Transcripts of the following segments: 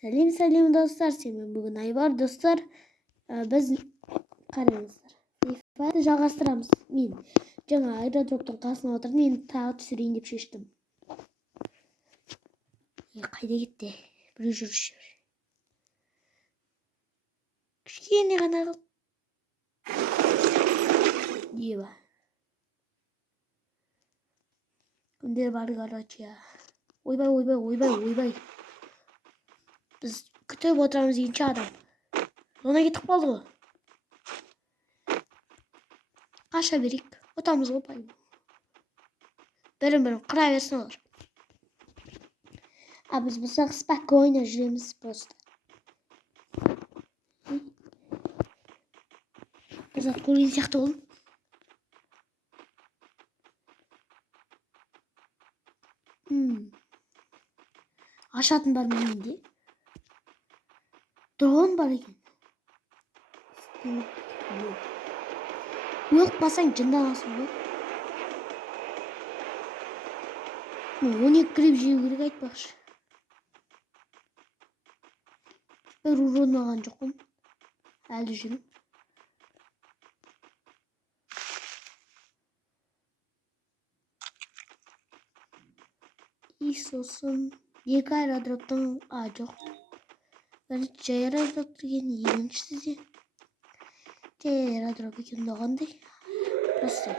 Сәлем достар, сенімен бүгін Айбар достар. Біз қараңыздар. Сейфайды жалғастырамыз. Мен жаңа аэродроптың қасына отырдым, енді тағы түсірейін деп шештім. Қайда кетті? Біреу жүріс жүр. Кішкене ғана қыл. Деба. Күндер бар, короче. Ойбай. Біз күтіп отырамыз енші адам. Ona кетіп қалды ғой. Қаша берейік. Отамыз ғой пай. Бірін қыра берсін олар. Біз болсақ спокойно жүреміз просто. Біз атқол ен сияқты болын. Ашатын бар менде. Дрон бар екен. Оқпасаң жынданасың ғой. 12 кіріп жеу керек айтпақшы. Бір урон алған жоқпын. Әлі жүрмін. Сосын екі аэродроптың жоқ. Бірінші жай аэродроп деген, екіншісі де жай аэродроп екен оғандай. Просто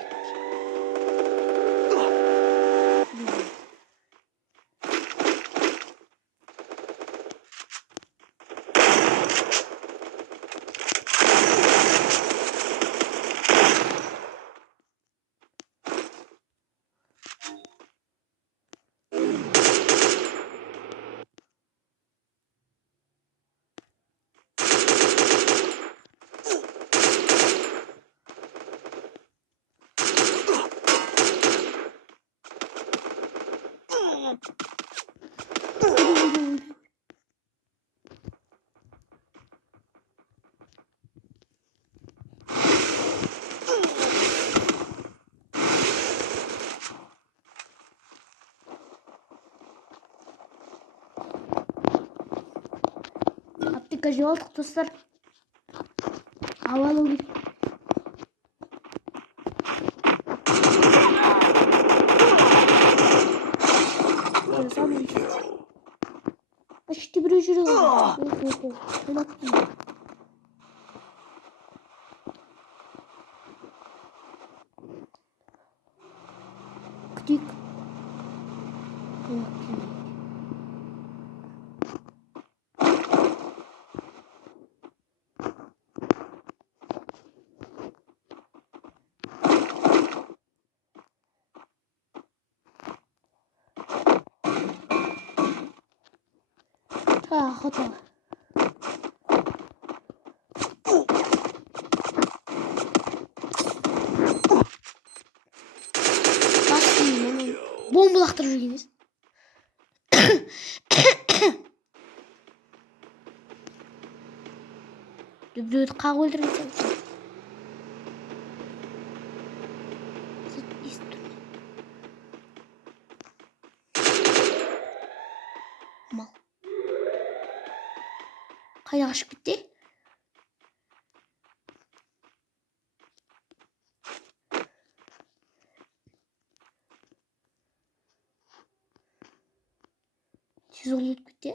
аптека жеп алдық достар. Алу керек. Ашты біреу жүре қалды. Күтейік. Хата. Бомба лақтырып жүргеніз. Біреуді қақ өлтірген сияқты. Мал. Қайда қашып кетті? Тез олып кетті.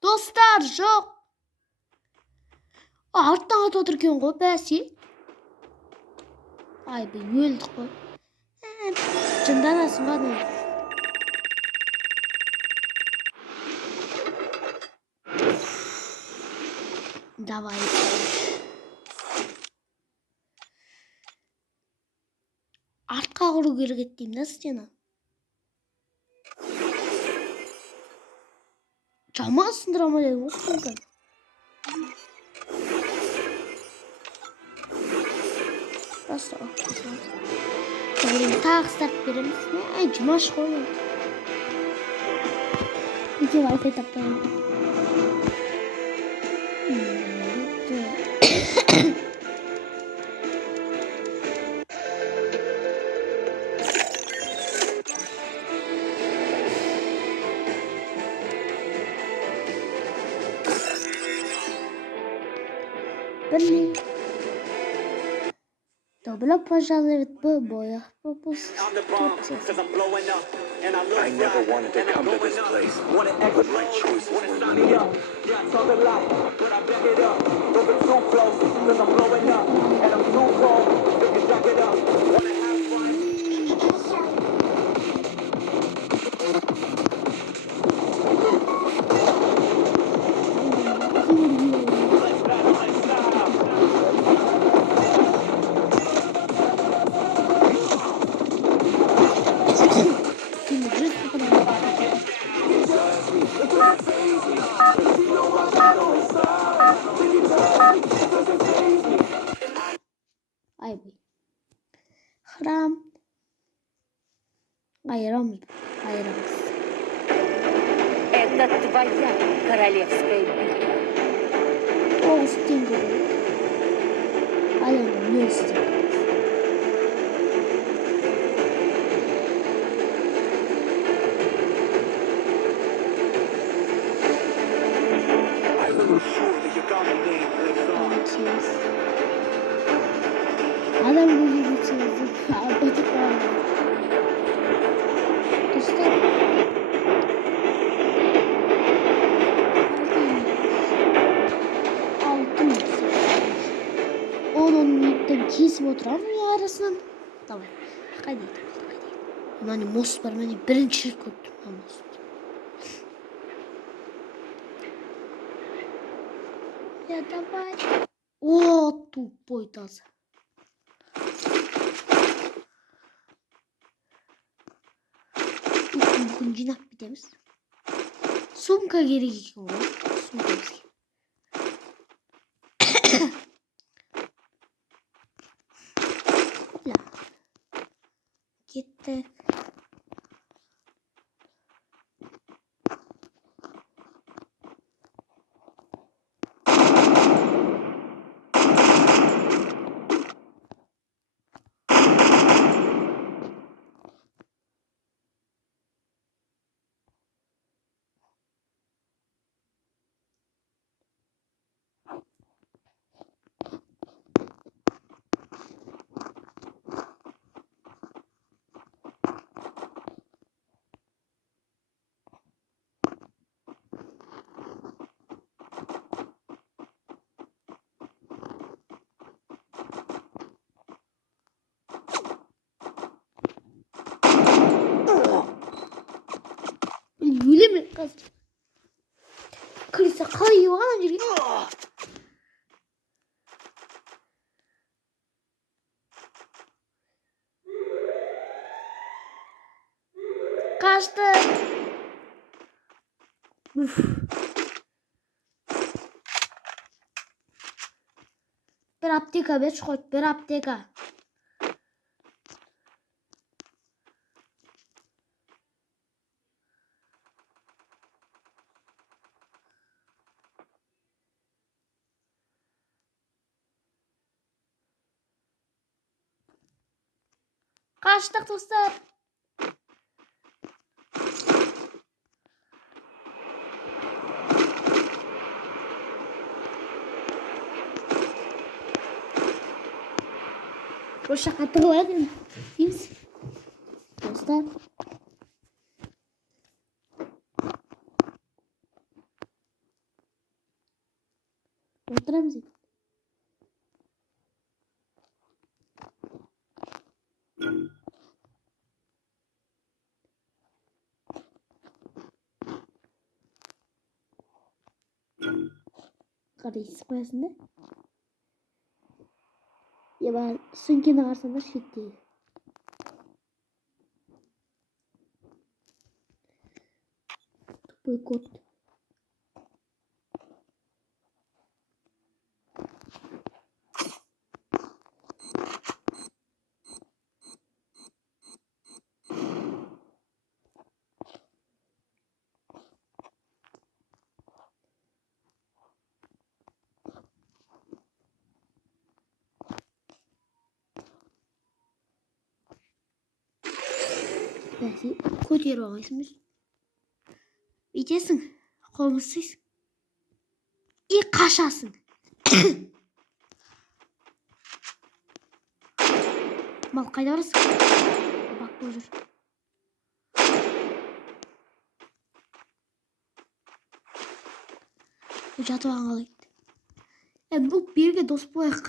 Достар, жоқ. Арттан атып отыр екен ғой, бәсе. Ай, біз өлдік қой. Жынданасың ғана. Давай. Артқа құру керек еттеймін да стена. Жаман сындырама дедім осы мүмкін. Просто тағы старт береміз. Жұмаш қойын. Çünkü Wi-Fi takıyorum. Bölüm. Добро пожаловать в боях. I never wanted to come to this place, but my choices were limited. Ay be. Храм. Айрамыз. Это твоя королевская битва. Тоғыз теңге болады. Ал енді нөл істеп. Adam gözü geçirdi. Ötük var. Dostlar. Altın. 10 minuttan kesip oturalım ya arasından. Tamam. Hadi. Hani most var. Hani birinci koydum. Most. Ya давай. О, тупой таза. Bugün cinak bitemiz. Sumka gerek yok. Sumka gerek. Ya. Gitti. Öyle mi kız? Kırsa kayıyor anacık. Kaçtı. Uf. Bir apteka bir çıkart. Bir apteka. Kaçtık dostlar. Boşa hatırlayın. Biz dostlar. Oturamız. Kardeşim koyasın da. Ya ben sünkü ağırsanlar şit değil. Boykot. Бәсе, көтеріп алайсың өз. Бүйтесің, қолыңды ұстайсың. И қашасың. Мал қайда барасың? Бақ болып жүр. Жатып алған қалайды. Бұл берге дос болайық.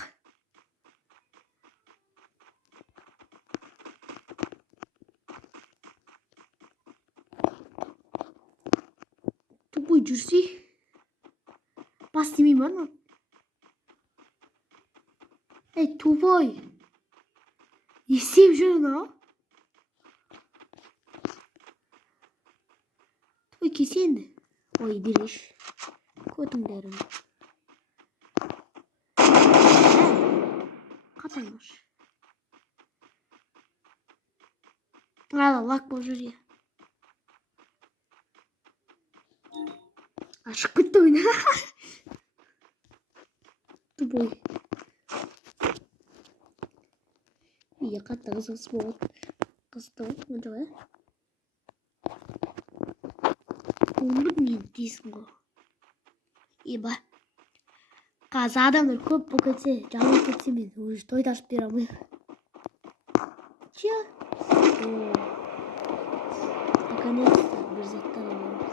Тупой жүрсе. Бас демей бар ма? Тупой. Есеп жүрін, а? Тупой кесе енді. Ой, береш. Көтіңдерін. Қатаймаш. Ала, лак болып жүр е. Ашық күтті ойна. Тупой. Үйе қатты қызғыз болады. Қызды ғой, мұнда ғой. Оны мен дейсің ғой. Еба. Қаза адамдар көп бұл кетсе, жаман кетсе мен өзі тойды ашып бере алмаймын. Че? Наконец-то бір заттар аламыз.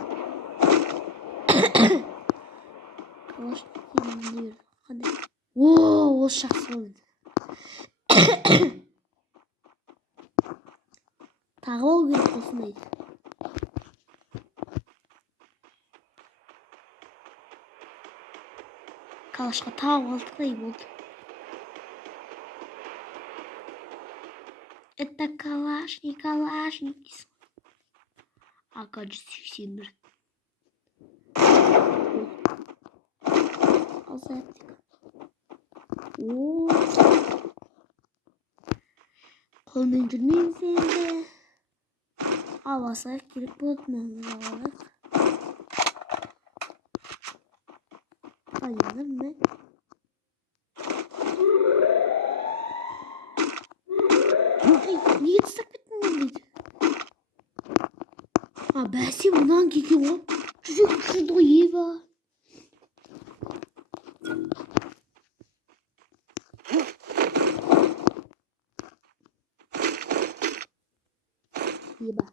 Калашник не берді? Қандай? Осы жақсы болды. Тағы ол керек осындайды. Калашқа тағы алдық та и болды. Это калашник дейсің. АК-181. Алса әптік. Қолмен жүрмейміз енді. Аласақ керек болады. Маңыз алайық. Айыныр мен. Неге тыстап кеттің мен дейді. Бәсе мұнан келген ғой. Жүрек тұрды ғой еба. Еба.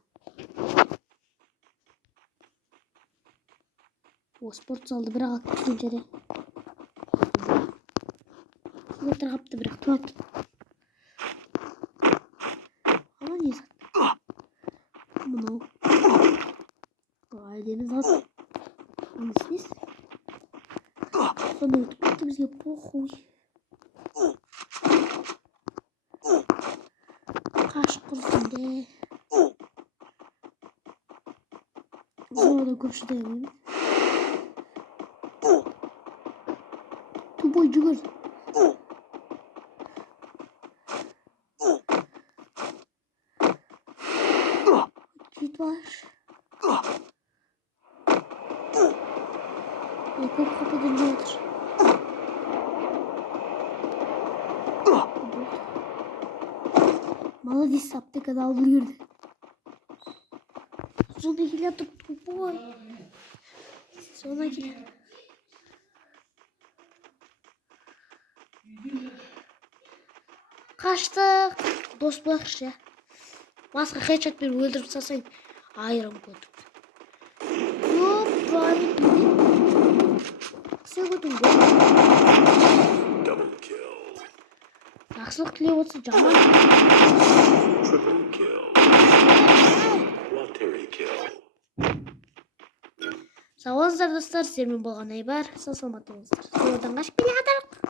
Спорт залды бірақ алып кеткен жерде. Сылатыр қапты бірақ туады. Ала не зат? Мынау. Әдемі зат. Несінес? Сонда өтіп кетті бізге похуй. Қашық құрсын де. Жоғда көп шыдай алмаймын. Тупой жүгір. Кетіп алаш. Көп қападан жатыр. Молодец, аптекада алып үлгерді. Сонда келе тұр, тупой. Сонда келе. Қаштық. Дос болайықшы. Басқа хедшот беріп өлдіріп салсаң, айырым көтіп. Double kill. Жақсылық тілеп отырса жаман. Triple kill. Quadruple kill. Сау болыңыздар достар, сіздермен болған Айбар. Сау саламат болыңыздар. Содан қашып келе жатырмық.